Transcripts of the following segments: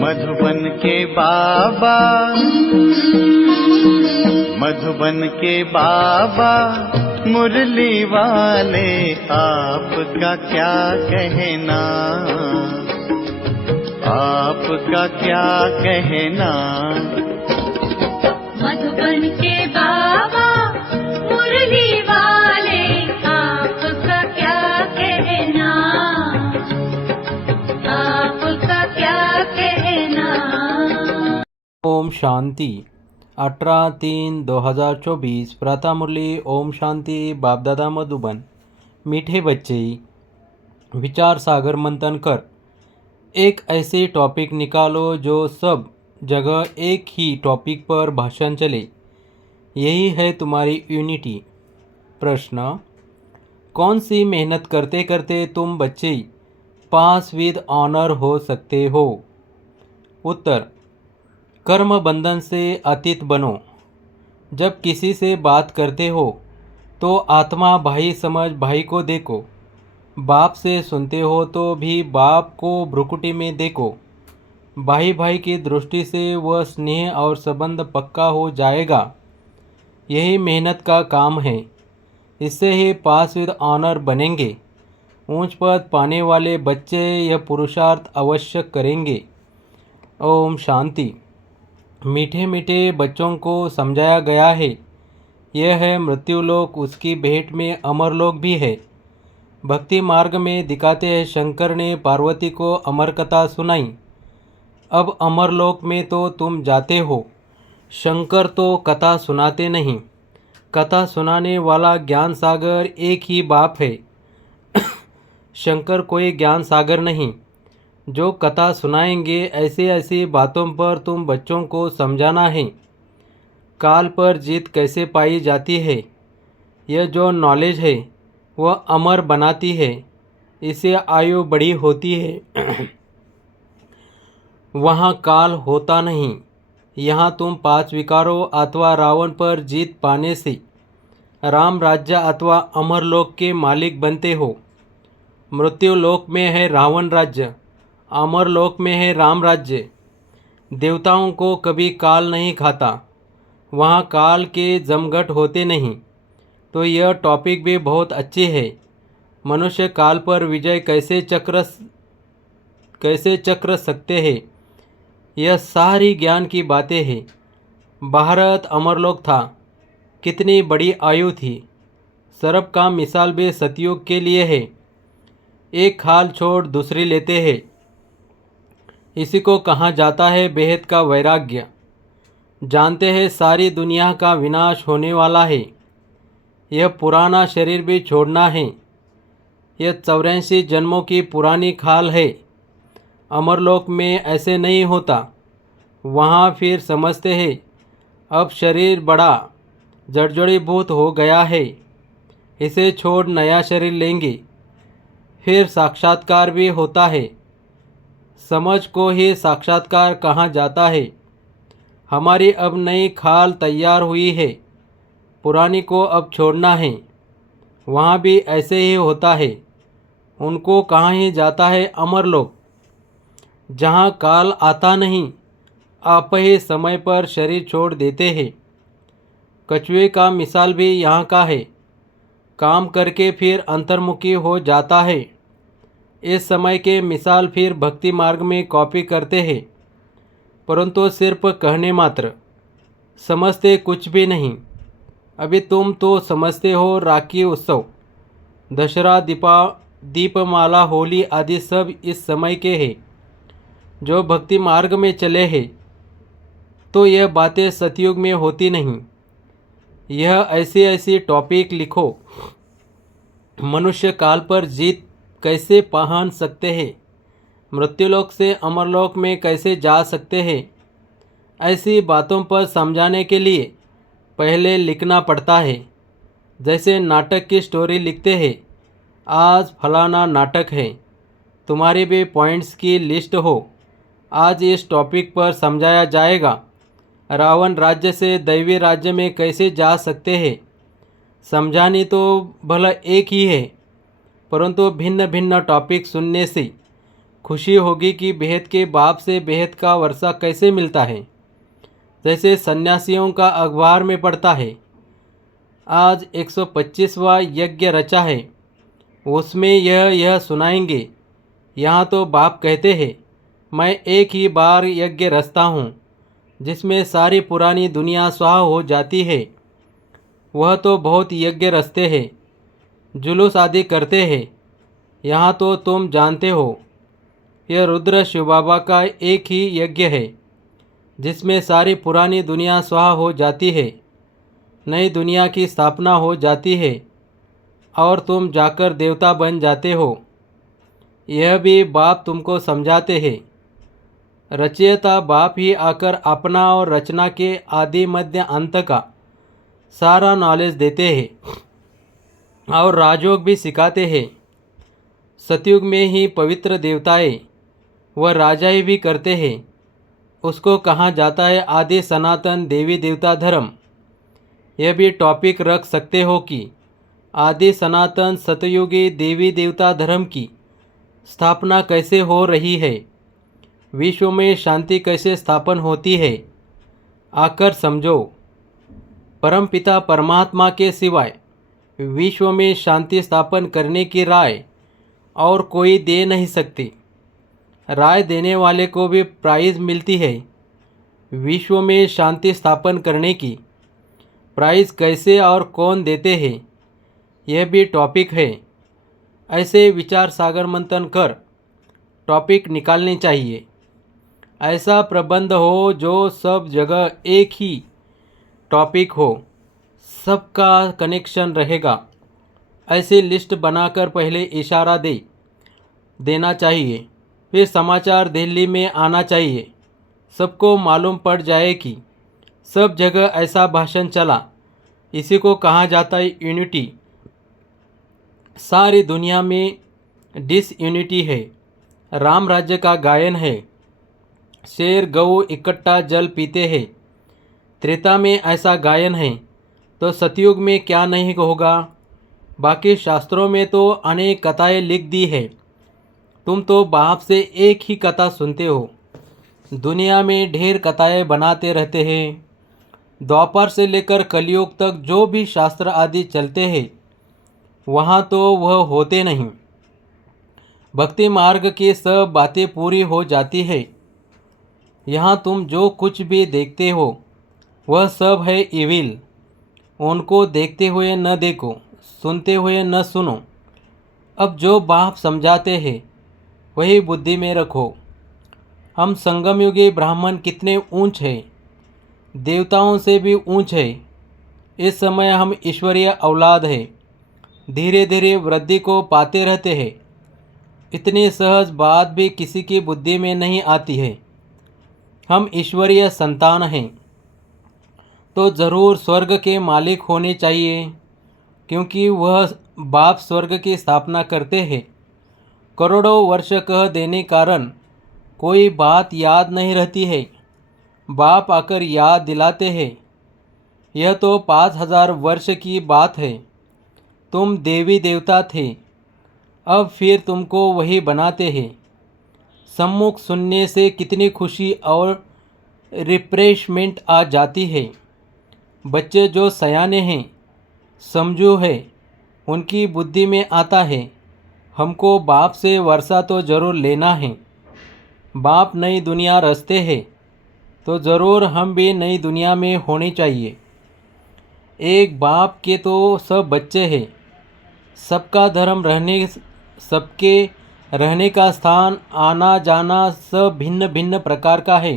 मधुबन के बाबा, मधुबन के बाबा मुरली वाले, आपका क्या कहना, आपका क्या कहना। मधुबन के बाबा मुरली वाले, आपका क्या कहना, आपका क्या कहना। ओम शांति। 18/3/2024 प्रातः मुरली। ओम शांति। बापदादा मधुबन। मीठे बच्चे, विचार सागर मंथन कर। एक ऐसी टॉपिक निकालो जो सब जगह एक ही टॉपिक पर भाषण चले। यही है तुम्हारी यूनिटी। प्रश्न: कौन सी मेहनत करते करते तुम बच्चे पास विद ऑनर हो सकते हो? उत्तर: कर्म बंधन से अतीत बनो। जब किसी से बात करते हो तो आत्मा भाई समझ भाई को देखो। बाप से सुनते हो तो भी बाप को भ्रुकुटी में देखो। भाई भाई की दृष्टि से वह स्नेह और संबंध पक्का हो जाएगा। यही मेहनत का काम है। इससे ही पास विद ऑनर बनेंगे। ऊंच पद पाने वाले बच्चे यह पुरुषार्थ अवश्य करेंगे। ओम शांति। मीठे मीठे बच्चों को समझाया गया है, यह है मृत्युलोक, उसकी भेंट में अमरलोक भी है। भक्ति मार्ग में दिखाते हैं शंकर ने पार्वती को अमर कथा सुनाई। अब अमरलोक में तो तुम जाते हो, शंकर तो कथा सुनाते नहीं। कथा सुनाने वाला ज्ञान सागर एक ही बाप है। शंकर कोई ज्ञान सागर नहीं। जो कथा सुनाएंगे ऐसी ऐसी बातों पर तुम बच्चों को समझाना है। काल पर जीत कैसे पाई जाती है, यह जो नॉलेज है वह अमर बनाती है। इससे आयु बड़ी होती है। वहाँ काल होता नहीं। यहाँ तुम 5 विकारों अथवा रावण पर जीत पाने से राम राज्य अथवा अमरलोक के मालिक बनते हो। मृत्युलोक में है रावण राज्य, अमरलोक में है राम राज्य। देवताओं को कभी काल नहीं खाता, वहाँ काल के जमघट होते नहीं। तो यह टॉपिक भी बहुत अच्छी है। मनुष्य काल पर विजय कैसे चक्र सकते हैं, यह सारी ज्ञान की बातें हैं। भारत अमरलोक था, कितनी बड़ी आयु थी। सर्प का मिसाल भी सतयुग के लिए है। एक खाल छोड़ दूसरी लेते हैं। इसी को कहा जाता है बेहद का वैराग्य। जानते हैं सारी दुनिया का विनाश होने वाला है। यह पुराना शरीर भी छोड़ना है। यह 84 जन्मों की पुरानी खाल है। अमरलोक में ऐसे नहीं होता। वहाँ फिर समझते हैं अब शरीर बड़ा जड़जड़ीभूत हो गया है, इसे छोड़ नया शरीर लेंगे। फिर साक्षात्कार भी होता है। समझ को ही साक्षात्कार कहा जाता है। हमारी अब नई खाल तैयार हुई है, पुरानी को अब छोड़ना है। वहाँ भी ऐसे ही होता है। उनको कहाँ ही जाता है अमरलोक, जहाँ काल आता नहीं। आप ही समय पर शरीर छोड़ देते हैं। कछुए का मिसाल भी यहाँ का है। काम करके फिर अंतर्मुखी हो जाता है। इस समय के मिसाल फिर भक्ति मार्ग में कॉपी करते हैं, परंतु सिर्फ कहने मात्र, समझते कुछ भी नहीं। अभी तुम तो समझते हो राखी उत्सव, दशहरा, दीपमाला, होली आदि सब इस समय के हैं। जो भक्ति मार्ग में चले हैं तो यह बातें सतयुग में होती नहीं। यह ऐसी ऐसी टॉपिक लिखो, मनुष्य काल पर जीत कैसे पहन सकते हैं, मृत्युलोक से अमरलोक में कैसे जा सकते हैं, ऐसी बातों पर समझाने के लिए पहले लिखना पड़ता है। जैसे नाटक की स्टोरी लिखते हैं, आज फलाना नाटक है, तुम्हारी भी पॉइंट्स की लिस्ट हो। आज इस टॉपिक पर समझाया जाएगा रावण राज्य से दैवी राज्य में कैसे जा सकते हैं। समझानी तो भला एक ही है, परंतु भिन्न भिन्न टॉपिक सुनने से खुशी होगी कि बेहद के बाप से बेहद का वर्षा कैसे मिलता है। जैसे सन्यासियों का अखबार में पढ़ता है, आज 125वां यज्ञ रचा है, उसमें यह सुनाएंगे। यहाँ तो बाप कहते हैं, मैं एक ही बार यज्ञ रचता हूँ जिसमें सारी पुरानी दुनिया स्वाहा हो जाती है। वह तो बहुत यज्ञ रचते हैं, जुलूस आदि करते हैं। यहाँ तो तुम जानते हो, यह रुद्र शिव बाबा का एक ही यज्ञ है जिसमें सारी पुरानी दुनिया स्वाहा हो जाती है, नई दुनिया की स्थापना हो जाती है और तुम जाकर देवता बन जाते हो। यह भी बाप तुमको समझाते हैं। रचयिता बाप ही आकर अपना और रचना के आदि मध्य अंत का सारा नॉलेज देते हैं और राजयोग भी सिखाते हैं। सतयुग में ही पवित्र देवताएं व राजाएं भी करते हैं। उसको कहा जाता है आदि सनातन देवी देवता धर्म। यह भी टॉपिक रख सकते हो कि आदि सनातन सतयुगी देवी देवता धर्म की स्थापना कैसे हो रही है, विश्व में शांति कैसे स्थापन होती है। आकर समझो, परमपिता परमात्मा के सिवाय विश्व में शांति स्थापन करने की राय और कोई दे नहीं सकती। राय देने वाले को भी प्राइज़ मिलती है। विश्व में शांति स्थापन करने की प्राइज़ कैसे और कौन देते हैं, यह भी टॉपिक है। ऐसे विचार सागर मंथन कर टॉपिक निकालने चाहिए। ऐसा प्रबंध हो जो सब जगह एक ही टॉपिक हो, सबका कनेक्शन रहेगा। ऐसी लिस्ट बनाकर पहले इशारा देना चाहिए, फिर समाचार दिल्ली में आना चाहिए। सबको मालूम पड़ जाए कि सब जगह ऐसा भाषण चला। इसी को कहा जाता है यूनिटी। सारी दुनिया में डिसयूनिटी है। राम राज्य का गायन है, शेर गऊ इकट्ठा जल पीते हैं। त्रेता में ऐसा गायन है, तो सतयुग में क्या नहीं होगा। बाकी शास्त्रों में तो अनेक कथाएं लिख दी है। तुम तो बाप से एक ही कथा सुनते हो। दुनिया में ढेर कथाएं बनाते रहते हैं। द्वापर से लेकर कलयुग तक जो भी शास्त्र आदि चलते हैं, वहाँ तो वह होते नहीं। भक्ति मार्ग की सब बातें पूरी हो जाती है। यहाँ तुम जो कुछ भी देखते हो वह सब है इविल। उनको देखते हुए न देखो, सुनते हुए न सुनो। अब जो बाप समझाते हैं वही बुद्धि में रखो। हम संगमयुगी ब्राह्मण कितने ऊंच हैं, देवताओं से भी ऊंच है। इस समय हम ईश्वरीय औलाद हैं, धीरे धीरे वृद्धि को पाते रहते हैं। इतनी सहज बात भी किसी की बुद्धि में नहीं आती है। हम ईश्वरीय संतान हैं तो ज़रूर स्वर्ग के मालिक होने चाहिए, क्योंकि वह बाप स्वर्ग की स्थापना करते हैं। करोड़ों वर्ष कह देने कारण कोई बात याद नहीं रहती है। बाप आकर याद दिलाते हैं। यह तो 5000 वर्ष की बात है। तुम देवी देवता थे, अब फिर तुमको वही बनाते हैं। सम्मुख सुनने से कितनी खुशी और रिफ्रेशमेंट आ जाती है। बच्चे जो सयाने हैं, समझू है, उनकी बुद्धि में आता है हमको बाप से वर्षा तो ज़रूर लेना है। बाप नई दुनिया रचते हैं तो ज़रूर हम भी नई दुनिया में होने चाहिए। एक बाप के तो सब बच्चे हैं। सबका धर्म सबके रहने का स्थान, आना जाना सब भिन्न भिन्न प्रकार का है।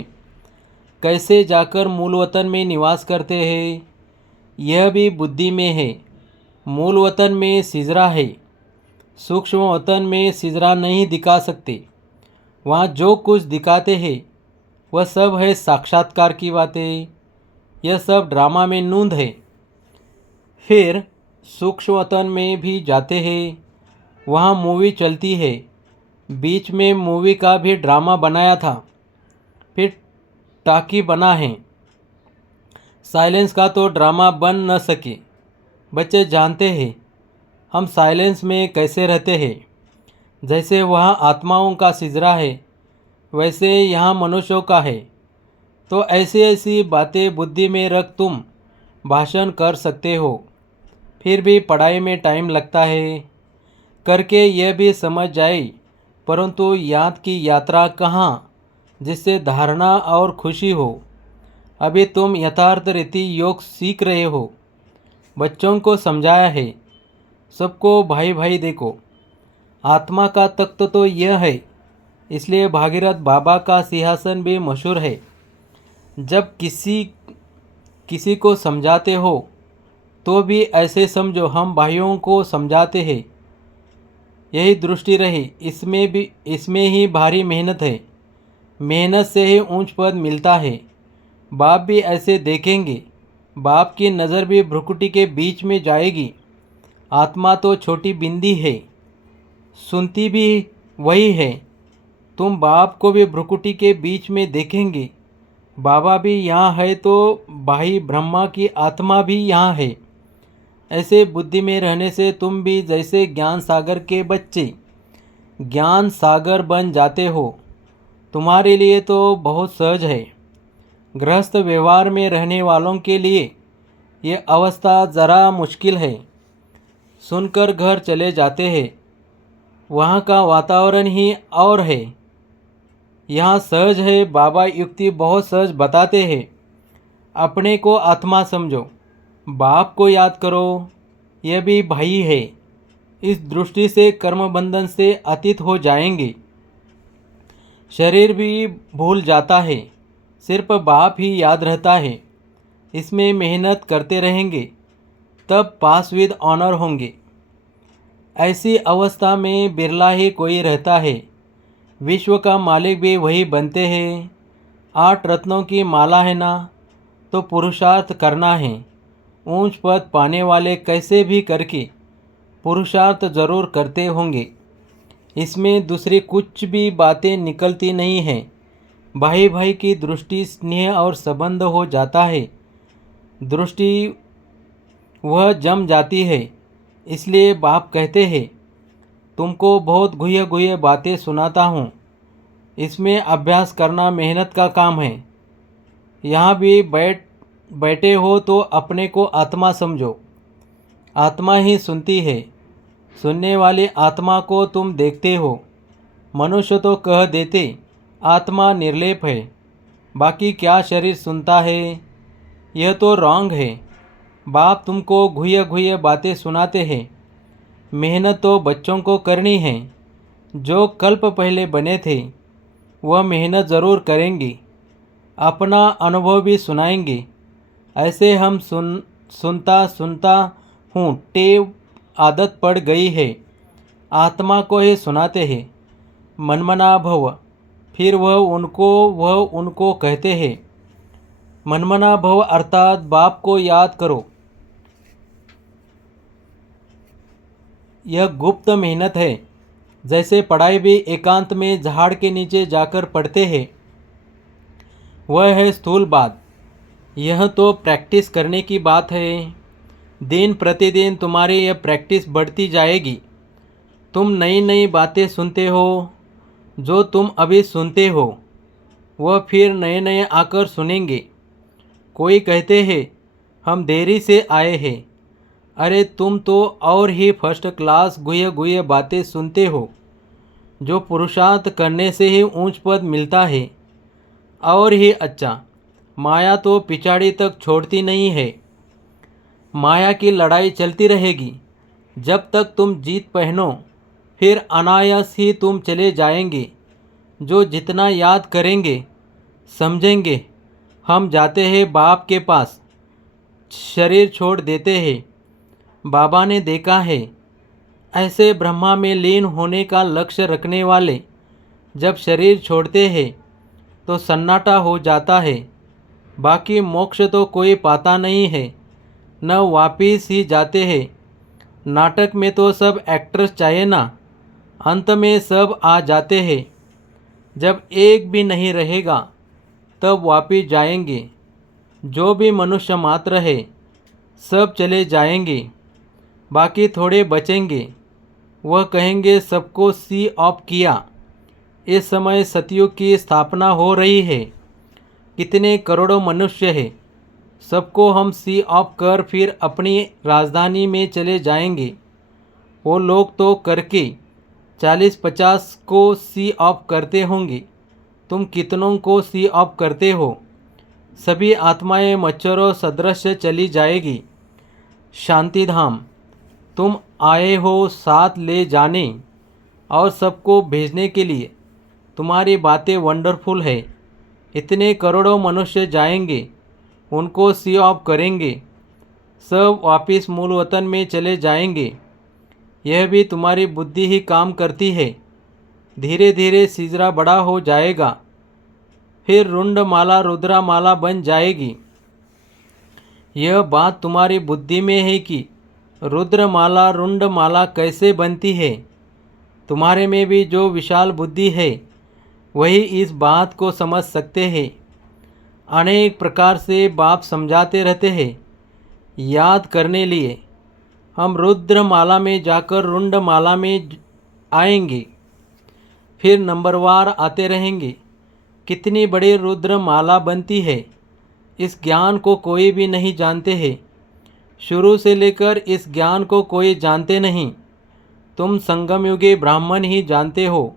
कैसे जाकर मूल वतन में निवास करते हैं, यह भी बुद्धि में है। मूल वतन में सिजरा है, सूक्ष्म वतन में सिजरा नहीं दिखा सकते। वहाँ जो कुछ दिखाते हैं वह सब है साक्षात्कार की बातें। यह सब ड्रामा में नूंद है। फिर सूक्ष्म वतन में भी जाते हैं, वहाँ मूवी चलती है। बीच में मूवी का भी ड्रामा बनाया था, फिर टाकी बना है। साइलेंस का तो ड्रामा बन न सके। बच्चे जानते हैं हम साइलेंस में कैसे रहते हैं। जैसे वहाँ आत्माओं का सिजरा है वैसे यहाँ मनुष्यों का है। तो ऐसी ऐसी बातें बुद्धि में रख तुम भाषण कर सकते हो, फिर भी पढ़ाई में टाइम लगता है। करके यह भी समझ जाए, परंतु याद की यात्रा कहाँ जिससे धारणा और खुशी हो। अभी तुम यथार्थ रीति योग सीख रहे हो। बच्चों को समझाया है, सबको भाई भाई देखो। आत्मा का तख्त तो यह है, इसलिए भागीरथ बाबा का सिंहासन भी मशहूर है। जब किसी किसी को समझाते हो तो भी ऐसे समझो हम भाइयों को समझाते हैं। यही दृष्टि रही। इसमें ही भारी मेहनत है। मेहनत से ही ऊंच पद मिलता है। बाप भी ऐसे देखेंगे। बाप की नज़र भी भ्रुकुटी के बीच में जाएगी। आत्मा तो छोटी बिंदी है, सुनती भी वही है। तुम बाप को भी भ्रुकुटी के बीच में देखेंगे। बाबा भी यहाँ है तो भाई ब्रह्मा की आत्मा भी यहाँ है। ऐसे बुद्धि में रहने से तुम भी जैसे ज्ञान सागर के बच्चे ज्ञान सागर बन जाते हो। तुम्हारे लिए तो बहुत सहज है। गृहस्थ व्यवहार में रहने वालों के लिए ये अवस्था ज़रा मुश्किल है। सुनकर घर चले जाते हैं। वहाँ का वातावरण ही और है। यहाँ सहज है। बाबा युक्ति बहुत सहज बताते हैं। अपने को आत्मा समझो, बाप को याद करो, यह भी भाई है। इस दृष्टि से कर्म बंधन से अतीत हो जाएंगे। शरीर भी भूल जाता है, सिर्फ बाप ही याद रहता है। इसमें मेहनत करते रहेंगे तब पास विद ऑनर होंगे। ऐसी अवस्था में बिरला ही कोई रहता है। विश्व का मालिक भी वही बनते हैं। 8 रत्नों की माला है ना, तो पुरुषार्थ करना है। ऊंच पद पाने वाले कैसे भी करके पुरुषार्थ जरूर करते होंगे। इसमें दूसरी कुछ भी बातें निकलती नहीं हैं। भाई भाई की दृष्टि स्नेह और संबंध हो जाता है। दृष्टि वह जम जाती है। इसलिए बाप कहते हैं, तुमको बहुत गुह्य गुह्य बातें सुनाता हूँ। इसमें अभ्यास करना मेहनत का काम है। यहाँ भी बैठे हो तो अपने को आत्मा समझो। आत्मा ही सुनती है। सुनने वाली आत्मा को तुम देखते हो। मनुष्य तो कह देते आत्मा निर्लेप है, बाकी क्या शरीर सुनता है। यह तो रॉन्ग है। बाप तुमको गुह्य गुह्य बातें सुनाते हैं। मेहनत तो बच्चों को करनी है। जो कल्प पहले बने थे वह मेहनत ज़रूर करेंगे। अपना अनुभव भी सुनाएंगे। ऐसे हम सुनता हूँ, टेव आदत पड़ गई है। आत्मा को ही सुनाते हैं, मनमना भव। फिर वह उनको कहते हैं। मनमना भव अर्थात बाप को याद करो। यह गुप्त मेहनत है। जैसे पढ़ाई भी एकांत में झाड़ के नीचे जाकर पढ़ते हैं, वह है स्थूल बात। यह तो प्रैक्टिस करने की बात है। दिन प्रतिदिन तुम्हारी यह प्रैक्टिस बढ़ती जाएगी। तुम नई नई बातें सुनते हो। जो तुम अभी सुनते हो वह फिर नए नए आकर सुनेंगे। कोई कहते हैं हम देरी से आए हैं। अरे तुम तो और ही फर्स्ट क्लास गुह्य गुह्य बातें सुनते हो। जो पुरुषार्थ करने से ही ऊंच पद मिलता है। और ही अच्छा, माया तो पिछाड़ी तक छोड़ती नहीं है। माया की लड़ाई चलती रहेगी जब तक तुम जीत पहनो। फिर अनायास ही तुम चले जाएंगे। जो जितना याद करेंगे समझेंगे। हम जाते हैं बाप के पास, शरीर छोड़ देते हैं। बाबा ने देखा है, ऐसे ब्रह्मा में लीन होने का लक्ष्य रखने वाले जब शरीर छोड़ते हैं तो सन्नाटा हो जाता है। बाकी मोक्ष तो कोई पाता नहीं है, न वापिस ही जाते हैं। नाटक में तो सब एक्ट्रेस चाहिए ना, अंत में सब आ जाते हैं। जब एक भी नहीं रहेगा तब वापिस जाएंगे। जो भी मनुष्य मात्र है सब चले जाएंगे, बाकी थोड़े बचेंगे। वह कहेंगे सबको सी ऑफ किया। इस समय सतयुग की स्थापना हो रही है। कितने करोड़ों मनुष्य हैं, सबको हम सी ऑफ कर फिर अपनी राजधानी में चले जाएंगे। वो लोग तो करके 40-50 को सी ऑफ करते होंगे, तुम कितनों को सी ऑफ करते हो? सभी आत्माएं मच्छरों सदृश चली जाएगी। शांतिधाम, तुम आए हो साथ ले जाने और सबको भेजने के लिए। तुम्हारी बातें वंडरफुल है। इतने करोड़ों मनुष्य जाएंगे, उनको सी ऑफ करेंगे, सब वापिस मूल वतन में चले जाएंगे। यह भी तुम्हारी बुद्धि ही काम करती है। धीरे धीरे सिजरा बड़ा हो जाएगा, फिर रुंडमाला रुद्रमाला बन जाएगी। यह बात तुम्हारी बुद्धि में है कि रुद्रमाला रुंडमाला कैसे बनती है। तुम्हारे में भी जो विशाल बुद्धि है वही इस बात को समझ सकते हैं। अनेक प्रकार से बाप समझाते रहते हैं याद करने लिए। हम रुद्रमाला में जाकर रुंडमाला में आएंगे, फिर नंबरवार आते रहेंगे। कितनी बड़ी रुद्रमाला बनती है, इस ज्ञान को कोई भी नहीं जानते हैं। शुरू से लेकर इस ज्ञान को कोई जानते नहीं। तुम संगम युगी ब्राह्मण ही जानते हो।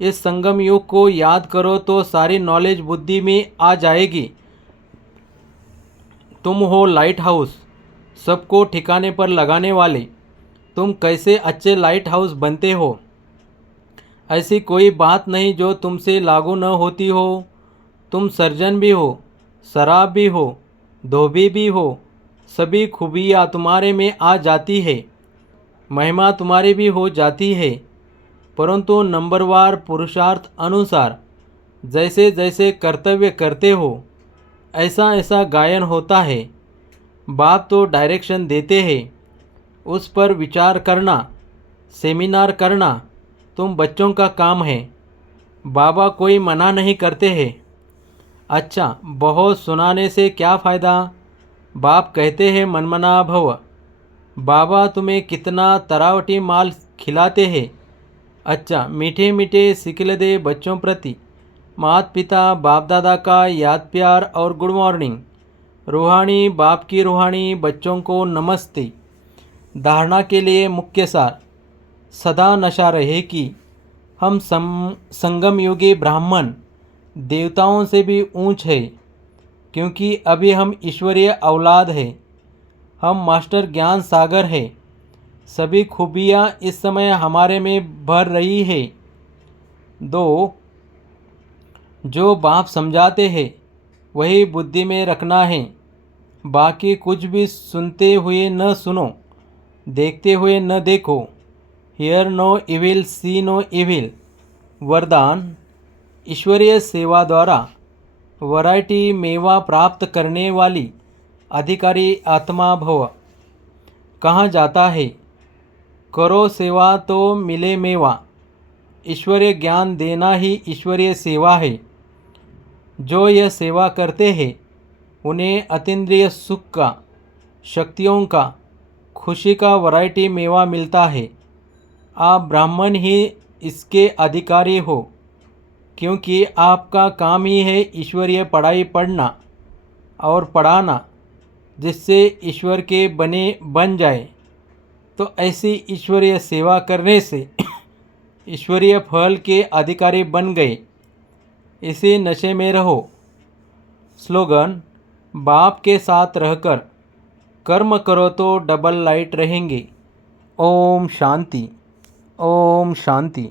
इस संगम युग को याद करो तो सारी नॉलेज बुद्धि में आ जाएगी। तुम हो लाइट हाउस, सबको ठिकाने पर लगाने वाले। तुम कैसे अच्छे लाइट हाउस बनते हो? ऐसी कोई बात नहीं जो तुमसे लागू न होती हो। तुम सर्जन भी हो, शराब भी हो, धोबी भी हो। सभी खूबियाँ तुम्हारे में आ जाती है, महिमा तुम्हारी भी हो जाती है। परंतु नंबरवार पुरुषार्थ अनुसार जैसे जैसे कर्तव्य करते हो ऐसा ऐसा गायन होता है। बाप तो डायरेक्शन देते हैं, उस पर विचार करना, सेमिनार करना तुम बच्चों का काम है। बाबा कोई मना नहीं करते हैं। अच्छा, बहुत सुनाने से क्या फ़ायदा? बाप कहते हैं मनमना भव। बाबा तुम्हें कितना तरावटी माल खिलाते हैं। अच्छा, मीठे मीठे सिखल दे बच्चों प्रति माता पिता बाप दादा का याद प्यार और गुड मॉर्निंग। रूहानी बाप की रूहानी बच्चों को नमस्ते। धारणा के लिए मुख्य सार सदा नशा रहे कि हम संगम युगी ब्राह्मण देवताओं से भी ऊंच है, क्योंकि अभी हम ईश्वरीय औलाद है। हम मास्टर ज्ञान सागर है। सभी खूबियाँ इस समय हमारे में भर रही है। दो, जो बाप समझाते हैं वही बुद्धि में रखना है। बाकी कुछ भी सुनते हुए न सुनो, देखते हुए न देखो। Hear no evil, see no evil. वरदान, ईश्वरीय सेवा द्वारा वैरायटी मेवा प्राप्त करने वाली अधिकारी आत्मा भव। कहाँ जाता है? करो सेवा तो मिले मेवा। ईश्वरीय ज्ञान देना ही ईश्वरीय सेवा है। जो यह सेवा करते हैं उन्हें अतीन्द्रिय सुख का, शक्तियों का, खुशी का वैरायटी मेवा मिलता है। आप ब्राह्मण ही इसके अधिकारी हो, क्योंकि आपका काम ही है ईश्वरीय पढ़ाई पढ़ना और पढ़ाना, जिससे ईश्वर के बन जाए। तो ऐसी ईश्वरीय सेवा करने से ईश्वरीय फल के अधिकारी बन गए। इसी नशे में रहो। स्लोगन, बाप के साथ रहकर कर्म करो तो डबल लाइट रहेंगे। ओम शांति, ओम शांति।